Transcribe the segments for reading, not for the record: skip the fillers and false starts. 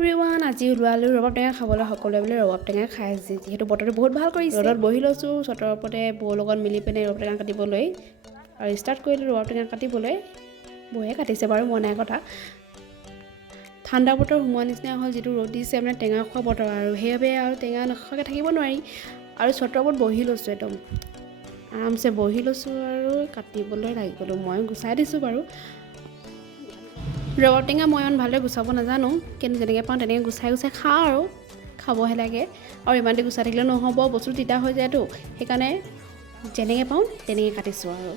everyone আজি ওলোৱালো ৰবাব টেঙা খাবলৈ সকলোৱে বোলে ৰবাব টেঙা খাই যিহেতু বতৰটো বহুত ভাল কৰিছে ৰ'দত বহি লৈছোঁ চটৰ ওপৰতে বৌৰ লগত মিলি পিনে ৰবাব টেঙা কাটিবলৈ আৰু ষ্টাৰ্ট কৰিলোঁ ৰবাব টেঙা কাটিবলৈ বৌয়ে কাটিছে বাৰু মই নাই কটা ঠাণ্ডা বতৰ সোমোৱা নিচিনা হ'ল যিটো ৰ'দ দিছে মানে টেঙা খোৱা বতৰ আৰু সেইবাবে আৰু টেঙা নোখোৱাকৈ থাকিব নোৱাৰি আৰু চটৰ ওপৰত বহি লৈছোঁ একদম আৰামছে বহি লৈছোঁ আৰু কাটিবলৈ লাগি গ'লোঁ মই গুচাই দিছোঁ বাৰু ৰবাব টেঙা মই ইমান ভালদৰে গুচাব নাজানো কিন্তু যেনেকৈ পাওঁ তেনেকৈ গুচাই খাওঁ আৰু খাবহে লাগে আৰু ইমানটি গুচাই থাকিলেও নহ'ব বস্তু তিতা হৈ যায়তো সেইকাৰণে যেনেকৈ পাওঁ তেনেকৈ কাটিছোঁ আৰু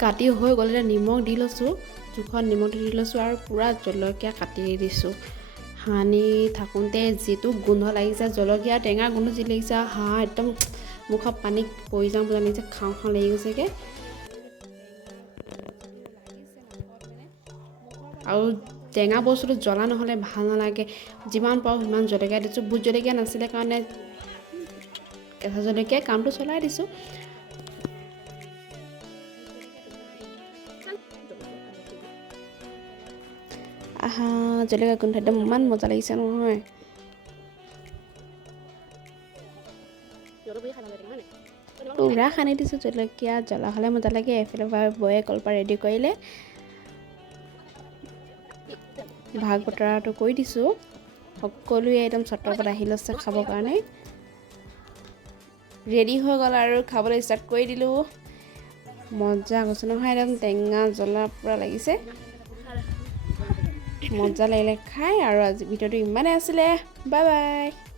কাটি হৈ গ'লে নিমখ দি লৈছোঁ জোখত নিমখ দি লৈছোঁ আৰু পূৰা জলকীয়া কাটি দিছোঁ সানি থাকোঁতে যিটো গোন্ধ লাগিছে জলকীয়া টেঙা গোন্ধ যি লাগিছে একদম মুখত পানী পৰি যাওঁ বুলি লাগিছে খাওঁ লাগি গৈছেগৈ আৰু টেঙা বস্তুটো জ্বলা নহ'লে ভাল নালাগে যিমান পাৰোঁ সিমান জলকীয়া দিছোঁ ভোট জলকীয়া নাছিলে কাৰণে কেঁচা জলকীয়াই কামটো চলাই দিছোঁ জলকীয়া গোন্ধ একদম ইমান মজা লাগিছে নহয় পূৰা সানি দিছোঁ জলকীয়া জ্বলা হ'লে মজা লাগে এফালে বৌয়ে কলপাত ৰেডি কৰিলে ভাগ বতৰাটো কৰি দিছোঁ সকলোৱে একদম চটৰ ওপৰত আহি লৈছে খাবৰ কাৰণে ৰেডি হৈ গ'ল আৰু খাবলৈ ষ্টাৰ্ট কৰি দিলোঁ মজা কৈছোঁ নহয় একদম টেঙা জ্বলা পূৰা লাগিছে মজা লাগিলে খাই আৰু আজি ভিডিঅ'টো ইমানেই আছিলে বাই বাই